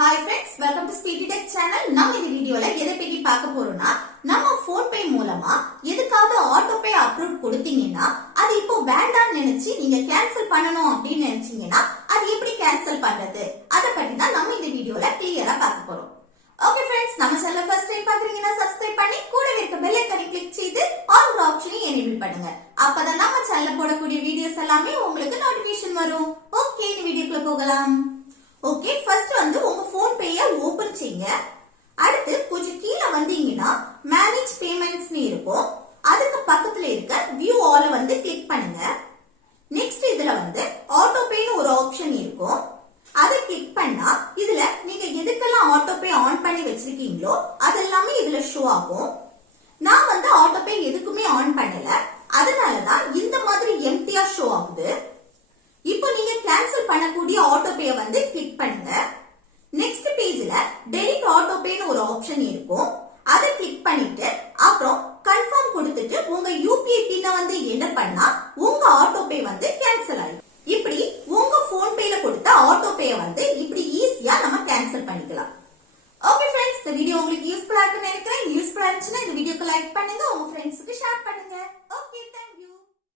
Hi friends, welcome to Speedy Tech channel. நம்ம இந்த வீடியோல எதை பத்தி பார்க்க போறோம்னா நம்ம PhonePe மூலமா எதுக்காவது ஆட்டோபே அப்ரூவ் கொடுத்தீங்கன்னா அது இப்போ வேண்டாம்னு நினைச்சு நீங்க கேன்சல் பண்ணனும் அப்படி நினைச்சீங்கன்னா அது எப்படி கேன்சல் பண்றது அத பத்தி தான் நம்ம இந்த வீடியோல கிளியரா பார்க்க போறோம். ஓகே फ्रेंड्स, நம்ம சேனலை ஃபர்ஸ்ட் டைம் பாக்குறீங்கன்னா சப்ஸ்கிரைப் பண்ணி கூடவே இருக்க பெல் ஐகானை கிளிக் செய்து ஆல் ஆப்ஷனை எனேபிள் பண்ணுங்க. அப்பதான் நம்ம சேனல்ல போடக்கூடிய வீடியோஸ் எல்லாமே உங்களுக்கு நோட்டிஃபிகேஷன் வரும். ஓகே, இந்த வீடியோக்குள்ள போகலாம். ஓகே, ஃபர்ஸ்ட் வந்து உங்க PhonePe ஓபன் செய்யுங்க. அடுத்து கொஞ்சம் கீழ வந்தீங்கன்னா மேனேஜ் பேமெண்ட்ஸ் னு இருக்கும். அதுக்கு பக்கத்துல இருக்க வியூ ஆல் வந்து கிளிக் பண்ணுங்க. நெக்ஸ்ட் இதுல வந்து ஆட்டோபே னு ஒரு ஆப்ஷன் இருக்கும். அதை கிளிக் பண்ணா இதுல நீங்க எதுக்கெல்லாம் ஆட்டோபே ஆன் பண்ணி வச்சிருக்கீங்களோ அதெல்லாமே இதுல ஷோ ஆகும். நான் வந்து ஆட்டோபே எதுக்குமே ஆன் பண்ணல, அதனாலதான் இந்த மாதிரி எம்டியா ஷோ ஆகுது. இப்போ நீங்க கேன்சல் பண்ணக்கூடிய ஆட்டோபே வந்து கிளிக் பண்ணுங்க. நெக்ஸ்ட் பேஜ்ல டெலிட் ஆட்டோபே னு ஒரு ஆப்ஷன் இருக்கும். அதை கிளிக் பண்ணிட்டு அப்புறம் கன்ஃபார்ம் கொடுத்துட்டு உங்க யூபிஐ பின்ன வந்து என்டர் பண்ணா உங்க ஆட்டோபே வந்து கேன்சல் ஆயிடும். இப்படி உங்க PhonePe ல கொடுத்த ஆட்டோபே வந்து இப்படி ஈஸியா நம்ம கேன்சல் பண்ணிக்கலாம். ஓகே फ्रेंड्स, இந்த வீடியோ உங்களுக்கு யூஸ்ஃபுல்லா இருக்குன்னு நினைக்கிறேன். யூஸ்ஃபுல்லா இருந்துச்சுன்னா இந்த வீடியோக்கு லைக் பண்ணுங்க, உங்க ஃப்ரெண்ட்ஸ்க்கு ஷேர் பண்ணுங்க.